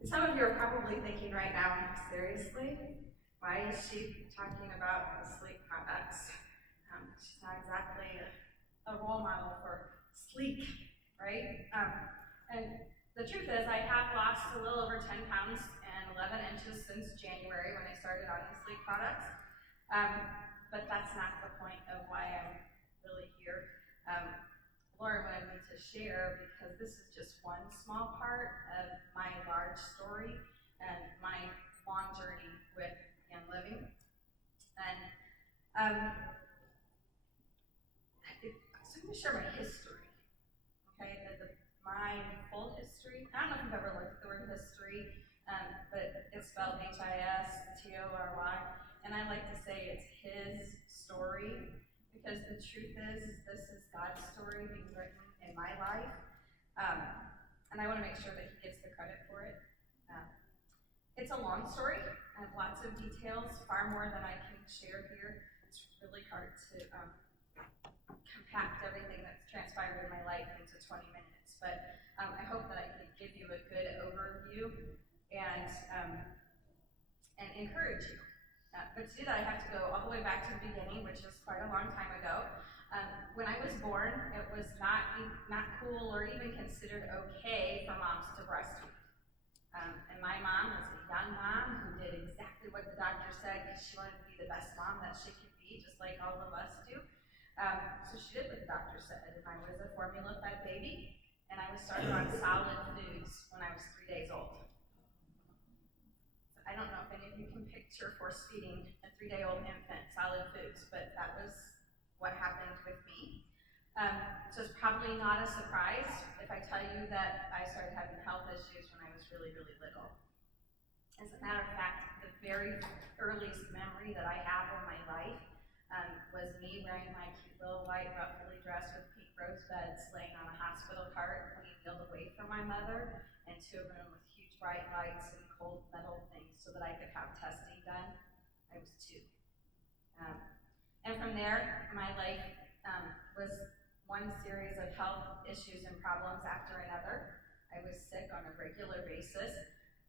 Some of you are probably thinking right now, seriously? Why is she talking about the sleep products? She's not exactly a role model for sleek, right? And the truth is, I have lost a little over 10 pounds and 11 inches since January when I started on these sleep products. But that's not the point of why I'm really here. Lauren wanted me to share because this is just one small part of my large story and my long journey with and living. And so I'm going to share my history, okay? My full history. I don't know if you've ever looked at the word history, but it's spelled History, and I like to say it's his story. Because the truth is, this is God's story being written in my life. And I want to make sure that he gets the credit for it. It's a long story. I have lots of details, far more than I can share here. It's really hard to compact everything that's transpired in my life into 20 minutes. But I hope that I can give you a good overview and encourage you. But to do that, I have to go all the way back to the beginning, which is quite a long time ago. When I was born, it was not cool or even considered okay for moms to breastfeed. And my mom was a young mom who did exactly what the doctor said because she wanted to be the best mom that she could be, just like all of us do. So she did what the doctor said, and I was a formula-fed baby, and I was started on solid foods when I was 3 days old. I don't know if any of you can picture force feeding a 3-day-old infant solid foods, but that was what happened with me. So it's probably not a surprise if I tell you that I started having health issues when I was really, really little. As a matter of fact, the very earliest memory that I have in my life was me wearing my cute little white, ruffly dress with pink rose beds, laying on a hospital cart, being wheeled away from my mother into a room with huge bright lights and cold metal things so that I could have testing done. I was 2. And from there, my life was one series of health issues and problems after another. I was sick on a regular basis.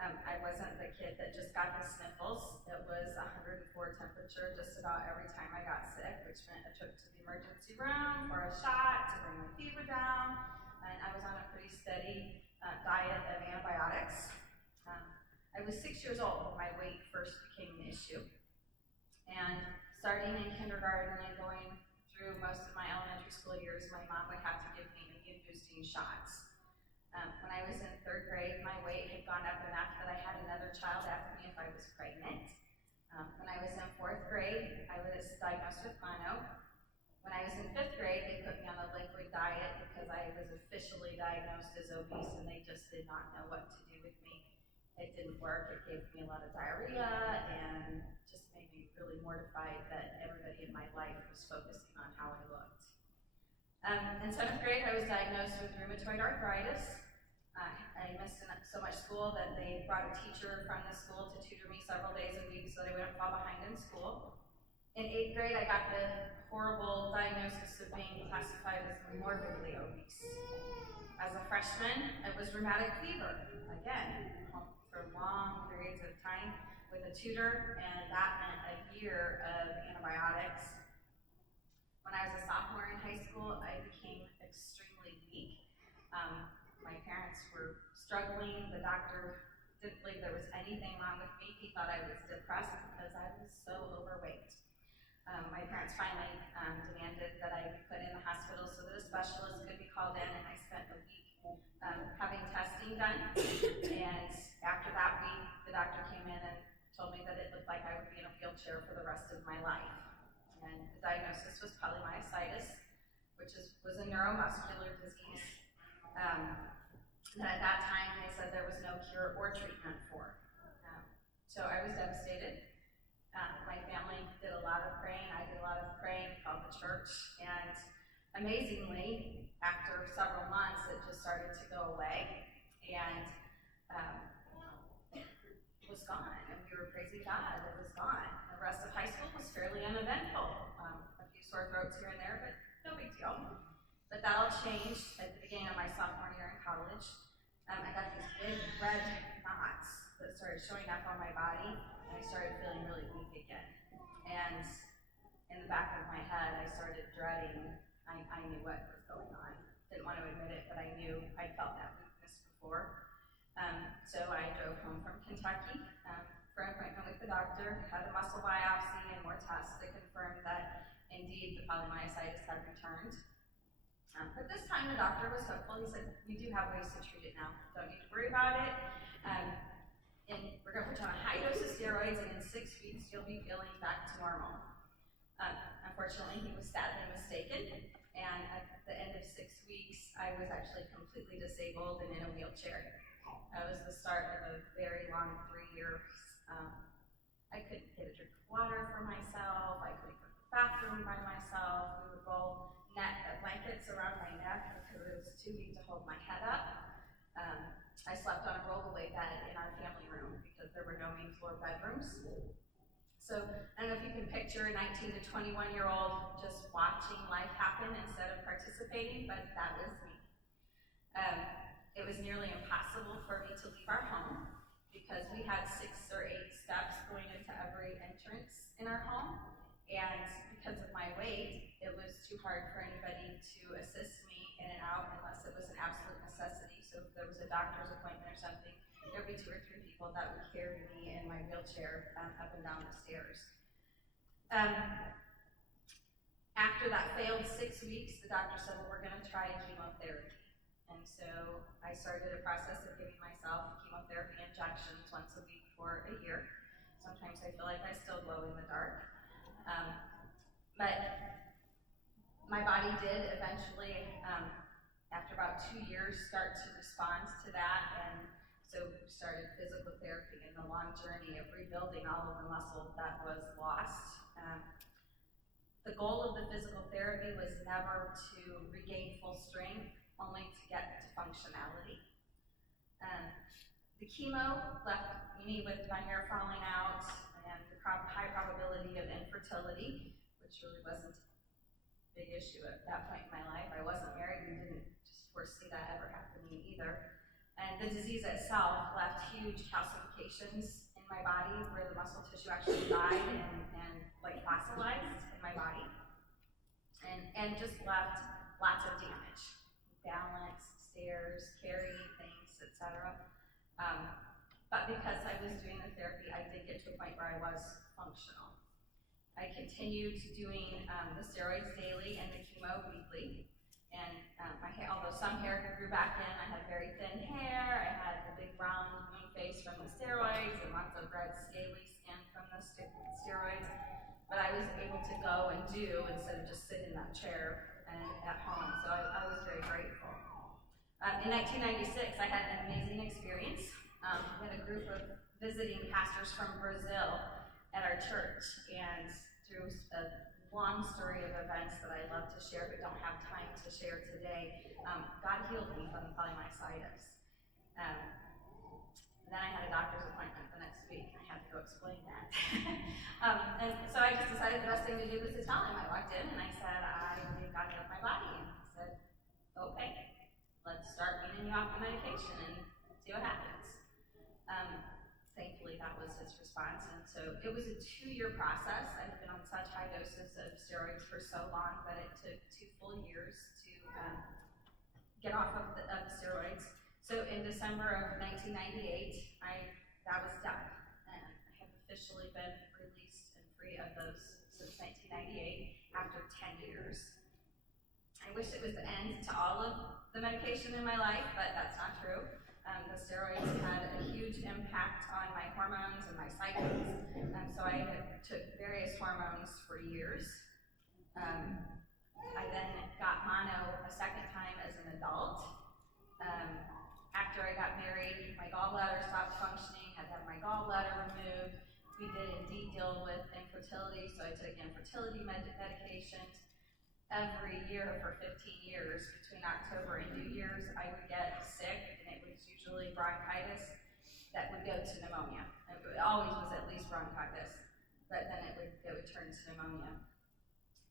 I wasn't the kid that just got the sniffles. It was 104 temperature just about every time I got sick, which meant a trip to the emergency room for a shot to bring my fever down. And I was on a pretty steady diet of antibiotics. I was 6 years old when my weight first became an issue. And starting in kindergarten and going through most of my elementary school years, my mom would have to give me immune-boosting shots. When I was in 3rd grade, my weight had gone up enough that I had another child after me if I was pregnant. When I was in 4th grade, I was diagnosed with mono. When I was in 5th grade, they put me on a liquid diet because I was officially diagnosed as obese and they just did not know what to do with me. It didn't work. It gave me a lot of diarrhea and just made me really mortified that everybody in my life was focusing on how I looked. In 7th grade, I was diagnosed with rheumatoid arthritis. I missed so much school that they brought a teacher from the school to tutor me several days a week so that I wouldn't fall behind in school. In 8th grade, I got the horrible diagnosis of being classified as morbidly obese. As a freshman, it was rheumatic fever, again, for long periods of time with a tutor, and that meant a year of antibiotics. When I was a sophomore in high school, I became extremely weak. My parents were struggling. The doctor didn't believe there was anything wrong with me. He thought I was depressed because I was so overweight. My parents finally demanded that I be put in the hospital so that a specialist could be called in, and I spent a week having testing done. And after that week, the doctor came in and told me that it looked like I would be in a wheelchair for the rest of my life. And the diagnosis was polymyositis, which was a neuromuscular disease that at that time they said there was no cure or treatment for. So I was devastated. My family did a lot of praying. I did a lot of praying, called the church, and amazingly, after several months, it just started to go away, and it was gone, and we were praising God. It was gone. The rest of high school was fairly uneventful. A few sore throats here and there, but no big deal. But that all changed at the beginning of my sophomore year in college. I got these big red knots that started showing up on my body, and I started feeling really weak again. And in the back of my head, I started dreading. I knew what was going on. Didn't want to admit it, but I knew I felt that weakness before. So I drove home from Kentucky for an appointment with the doctor, had a muscle biopsy and more tests to confirm that indeed the polymyositis had returned. But this time the doctor was hopeful. He said, we do have ways to treat it now. Don't need to worry about it. And we're going to put you on a high dose of steroids, and in 6 weeks you'll be feeling back to normal. Unfortunately, he was sadly mistaken, and at the end of 6 weeks, I was actually completely disabled and in a wheelchair. That was the start of a very long 3 years. I couldn't get a drink of water for myself. I couldn't go to the bathroom by myself. We would roll blankets around my neck because it was too weak to hold my head up. I slept on a rollaway bed in our family room because there were no main floor bedrooms. So I don't know if you can picture a 19 to 21-year-old just watching life happen instead of participating, but that was me. It was nearly impossible for me to leave our home because we had 6 or 8 steps going into every entrance in our home, and because of my weight, it was too hard for anybody to assist me in and out unless it was an absolute necessity. So if there was a doctor's appointment or something, there'd be 2 or 3 people that would carry me in my wheelchair up and down the stairs. After that failed 6 weeks, the doctor said, well, we're going to try chemotherapy. And so I started a process of giving myself chemotherapy injections once a week for a year. Sometimes I feel like I still glow in the dark. But my body did eventually, after about 2 years, start to respond to that, and so started physical therapy and the long journey of rebuilding all of the muscle that was lost. The goal of the physical therapy was never to regain full strength, only to get to functionality. The chemo left me with my hair falling out and the high probability of infertility, which really wasn't a big issue at that point in my life. I wasn't married and didn't just foresee that ever happening either. And the disease itself left huge calcifications in my body where the muscle tissue actually died and like fossilized in my body. And just left lots of damage. Balance, stairs, carrying things, etc. But because I was doing the therapy, I did get to a point where I was functional. I continued doing the steroids daily and the chemo weekly. And my hair, although some hair grew back in, I had very thin hair, I had a big round moon face from the steroids and lots of red scaly skin from the steroids. But I was able to go and do instead of just sit in that chair and at home. So I was very grateful. In 1996, I had an amazing experience. We had a group of visiting pastors from Brazil at our church, and through a long story of events that I love to share but don't have time to share today, God healed me from polymyositis. And then I had a doctor's appointment the next week, and I had to go explain that. And so I just decided the best thing to do was to tell him. I walked in and I said, I believe God healed my body. And he said, okay, let's start weaning you off the medication and see what happens. Thankfully, that was his response. And so it was a 2-year process. I've been on such high doses of steroids for so long that it took 2 full years to get off of the steroids. So in December of 1998, that was done. And I have officially been released and free of those since 1998 after 10 years. I wish it was the end to all of the medication in my life, but that's not true. The steroids had a huge impact on my hormones and my cycles, so I took various hormones for years. I then got mono a second time as an adult. After I got married, my gallbladder stopped functioning, had to have my gallbladder removed. We did indeed deal with infertility, so I took infertility medications. Every year for 15 years, between October and New Year's, I would get sick, and it was usually bronchitis that would go to pneumonia. It always was at least bronchitis, but then it would turn to pneumonia.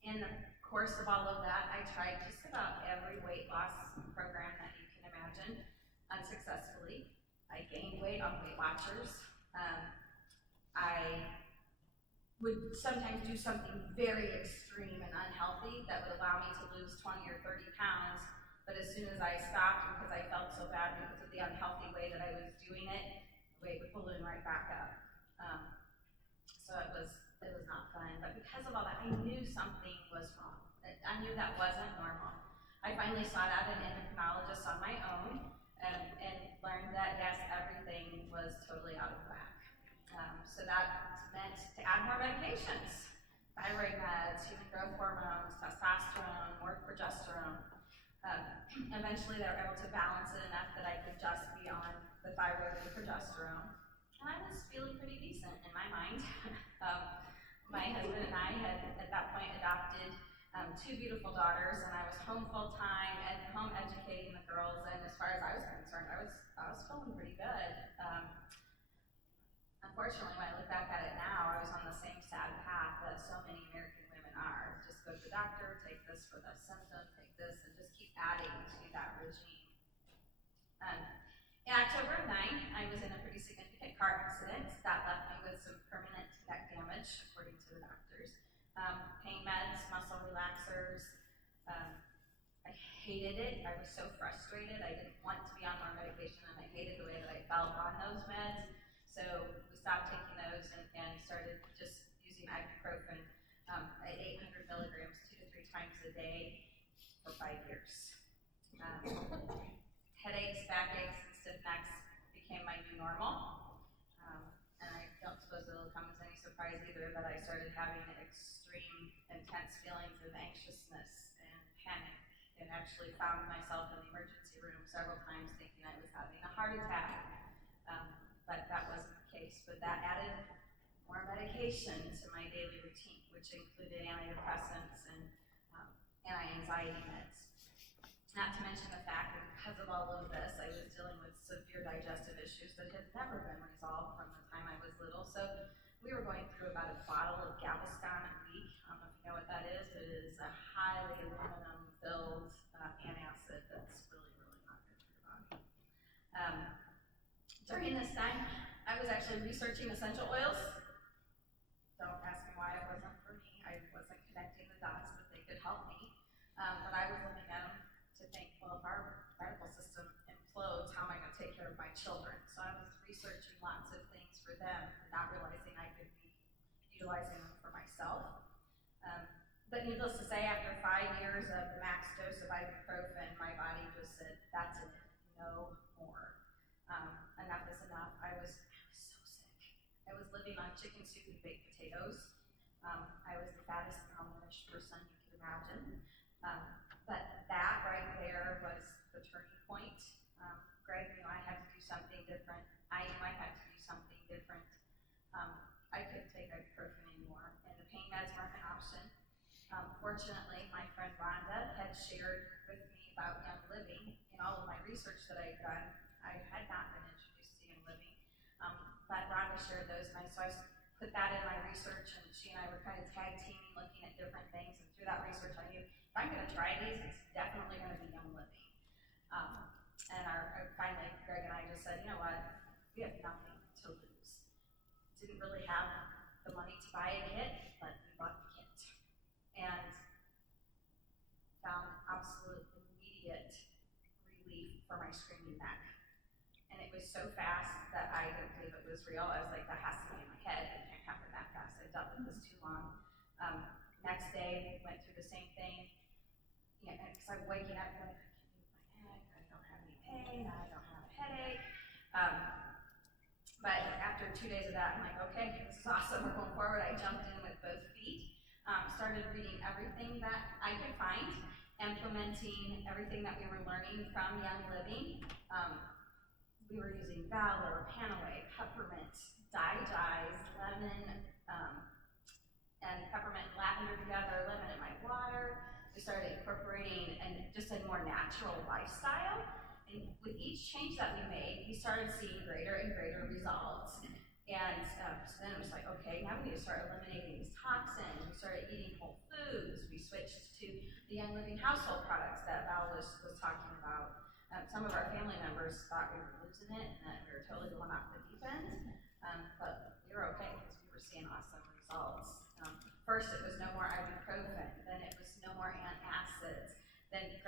In the course of all of that, I tried just about every weight loss program that you can imagine, unsuccessfully. I gained weight on Weight Watchers. I would sometimes do something very extreme and unhealthy that would allow me to lose 20 or 30 pounds, but as soon as I stopped because I felt so bad because of the unhealthy way that I was doing it, the weight would balloon right back up. So it was not fun, but because of all that, I knew something was wrong. I knew that wasn't normal. I finally sought out an endocrinologist on my own and learned that, yes, everything was totally out of whack. So that meant to add more medications, thyroid meds, human growth hormones, testosterone, more progesterone. Eventually they were able to balance it enough that I could just be on the thyroid and progesterone. And I was feeling pretty decent in my mind. My husband and I had at that point adopted 2 beautiful daughters, and I was home full time and home educating the girls, and as far as I was concerned, I was feeling pretty good. Unfortunately, when I look back at it now, I was on the same sad path that so many American women are. Just go to the doctor, take this for the symptom, take this, and just keep adding to that regime. In October of 9, I was in a pretty significant car accident that left me with some permanent neck damage, according to the doctors. Pain meds, muscle relaxers. I hated it. I was so frustrated. I didn't want to be on more medication, and I hated the way that I felt on those meds. So we stopped taking those and started just using ibuprofen at 800 milligrams 2 to 3 times a day for 5 years. Headaches, backaches, and stiff necks became my new normal. And I don't suppose it'll come as any surprise either that I started having extreme, intense feelings of anxiousness and panic, and actually found myself in the emergency room several times thinking I was having a heart attack. But that wasn't the case. But that added more medication to my daily routine, which included antidepressants and anti-anxiety meds. Not to mention the fact that because of all of this, I was dealing with severe digestive issues that had never been resolved from the time I was little. So we were going through about a bottle of Gaviscon a week. I don't know if you know what that is. It is a highly aluminum-filled antacid that's really, really not good for your body. During this time, I was actually researching essential oils. Don't ask me why it wasn't for me. I wasn't connecting the dots that they could help me. But I was looking at them to think, well, if our medical system implodes, how am I going to take care of my children? So I was researching lots of things for them, not realizing I could be utilizing them for myself. But needless to say, after 5 years of the max dose of ibuprofen, my body just said, that's it, no more. Enough is enough. I was so sick. I was living on chicken soup and baked potatoes. I was the fattest, malnourished person you could imagine. But that right there was the turning point. Greg knew I had to do something different. I knew I had to do something different. I couldn't take ibuprofen anymore, and the pain meds weren't an option. Fortunately, my friend Rhonda had shared with me about Young Living. In all of my research that I had done, I had not been introduced to Young Living, but Rhonda shared those, and so I put that in my research, and she and I were kind of tag teaming, looking at different things, and through that research I knew, if I'm going to try these, it's definitely going to be Young Living. And finally, Greg and I just said, you know what, we have nothing to lose. Didn't really have the money to buy a kit, but we bought the kit. And found absolute immediate relief for my screaming neck. And it was so fast that I didn't believe it was real. I was like, that has to be in my head. It can't happen that fast. I dealt with this too long. Next day, went through the same thing. Because I'm waking up and I can't move my neck. I don't have any pain. I don't have a headache. But after 2 days of that, I'm like, okay, this is awesome. We're going forward. I jumped in with both feet. Started reading everything that I could find, implementing everything that we were learning from Young Living. We were using Valor, Panaway, peppermint, dyes, lemon, and peppermint and lavender together, lemon in my water. We started incorporating just a more natural lifestyle. And with each change that we made, we started seeing greater and greater results. And so then it was like, okay, now we need to start eliminating these toxins. We started eating whole foods. We switched to the Young Living household products that Val was talking about. Some of our family members thought we were losing it and that we were totally going off the deep end.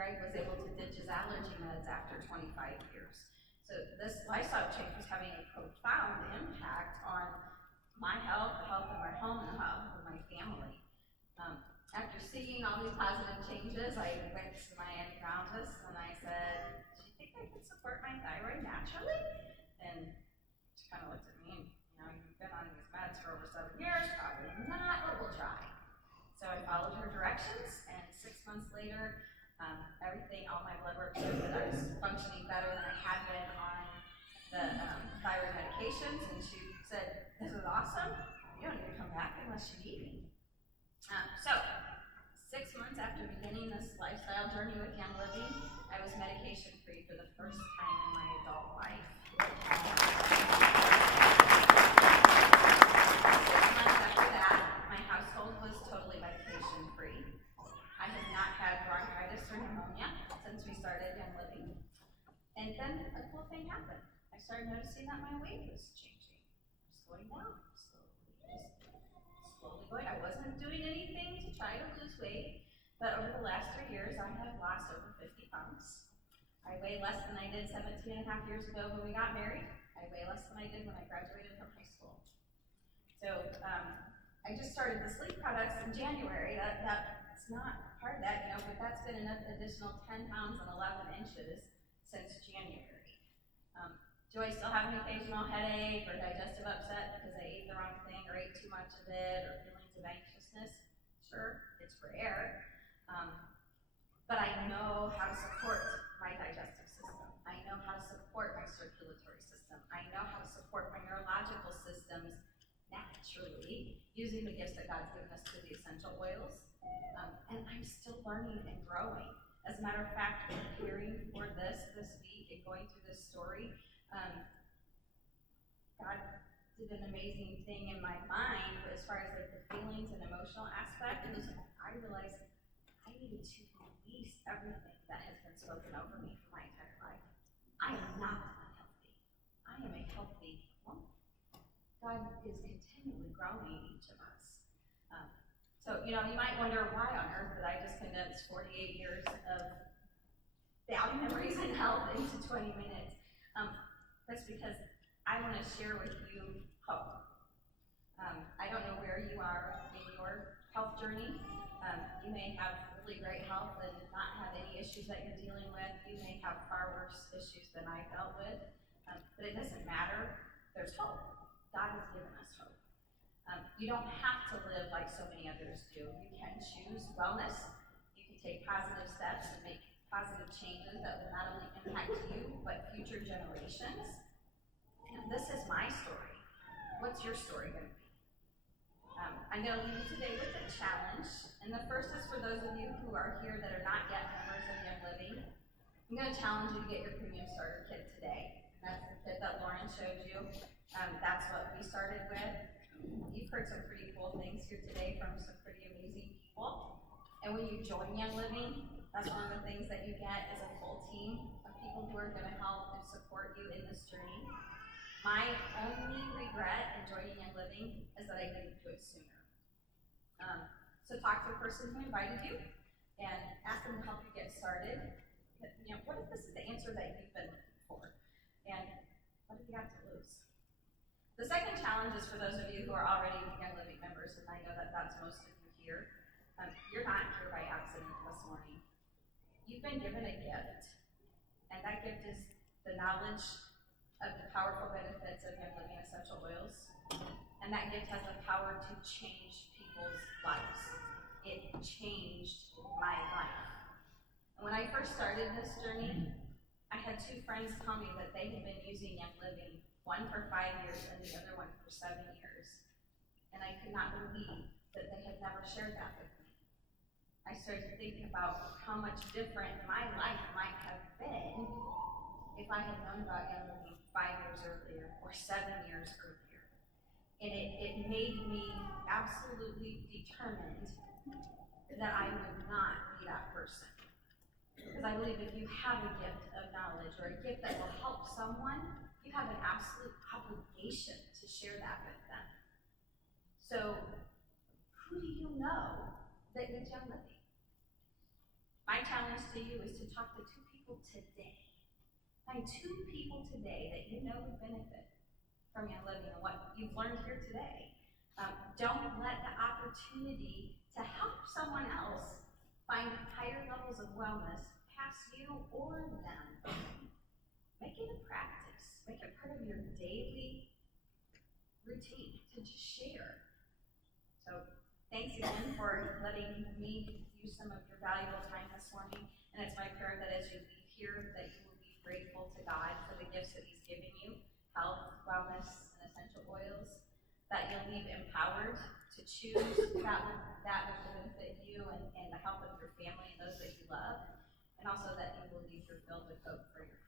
Greg was able to ditch his allergy meds after 25 years. So this lifestyle change was having a profound impact on my health, the health of our home, and the health of my family. After seeing all these positive changes, I went to my endocrinologist and I said, "Do you think I could support my thyroid naturally?" And she kind of looked at me and, you've been on these meds for over 7 years, probably not, but we'll try. So I followed her directions, and 6 months later, all my blood work showed that I was functioning better than I had been on the thyroid medications, and she said, "This is awesome. You don't need to come back unless you need me." So 6 months after beginning this lifestyle journey with Young Living, I was medication free for the first time in my adult life. 6 months after that, my household was totally medication free. I had not had bronchitis or pneumonia since we started Young Living. And then a cool thing happened. I started noticing that my weight was changing. It was going down slowly going. I wasn't doing anything to try to lose weight, but over the last 3 years, I have lost over 50 pounds. I weigh less than I did 17 and a half years ago when we got married. I weigh less than I did when I graduated from high school. So I just started the sleep products in January. That's not part of that, but that's been an additional 10 pounds and 11 inches since January. Do I still have an occasional headache or digestive upset because I ate the wrong thing or ate too much of it, or feelings of anxiousness? Sure, it's rare. But I know how to support my digestive system. I know how to support my circulatory system. I know how to support my neurological systems naturally using the gifts that God's given us through the essential oils. And I'm still learning and growing. As a matter of fact, preparing for this week and going through this story, God did an amazing thing in my mind as far as like the feelings and emotional aspect. It was, I realized I needed to release everything that has been spoken over me for my entire life. I am not unhealthy. I am a healthy woman. God is continually growing each of us. So, you might wonder why on earth did I just condense 48 years of value, memories, and health into 20 minutes. That's because I want to share with you hope. I don't know where you are in your health journey. You may have really great health and not have any issues that you're dealing with. You may have far worse issues than I dealt with. But it doesn't matter. There's hope. God has given us hope. You don't have to live like so many others do. You can choose wellness. You can take positive steps and make positive changes that will not only impact you, but future generations. And this is my story. What's your story going to be? I'm going to leave you today with a challenge. And the first is for those of you who are here that are not yet members of Young Living. I'm going to challenge you to get your premium starter kit today. And that's the kit that Lauren showed you. That's what we started with. You've heard some pretty cool things here today from some pretty amazing people. And when you join Young Living, that's one of the things that you get is a full team of people who are going to help and support you in this journey. My only regret in joining Young Living is that I didn't do it sooner. So talk to the person who invited you and ask them to help you get started. What if this is the answer that you've been looking for? And what have you got to lose? The second challenge is for those of you who are already Young Living members, and I know that that's most of you here. You're not here by accident this morning. You've been given a gift, and that gift is the knowledge of the powerful benefits of Young Living essential oils, and that gift has the power to change people's lives. It changed my life. And when I first started this journey, I had 2 friends tell me that they had been using Young Living, one for 5 years and the other one for 7 years, and I could not believe that they had never shared that with me. I started thinking about how much different my life might have been if I had known about Young Living 5 years earlier or 7 years earlier. And it made me absolutely determined that I would not be that person. Because I believe if you have a gift of knowledge or a gift that will help someone, you have an absolute obligation to share that with them. So, who do you know that needs Young Living? My challenge to you is to talk to two people today. Find two people today that you know would benefit from your living and what you've learned here today. Don't let the opportunity to help someone else find higher levels of wellness pass you or them. Make it a practice. Make it part of your daily routine to just share. So thanks again for letting me use some of your valuable time this morning. And it's my prayer that as you leave here, that you will be grateful to God for the gifts that He's given you, health, wellness, and essential oils, that you'll leave empowered to choose that which will benefit you and the health of your family and those that you love, and also that you will leave fulfilled with hope for your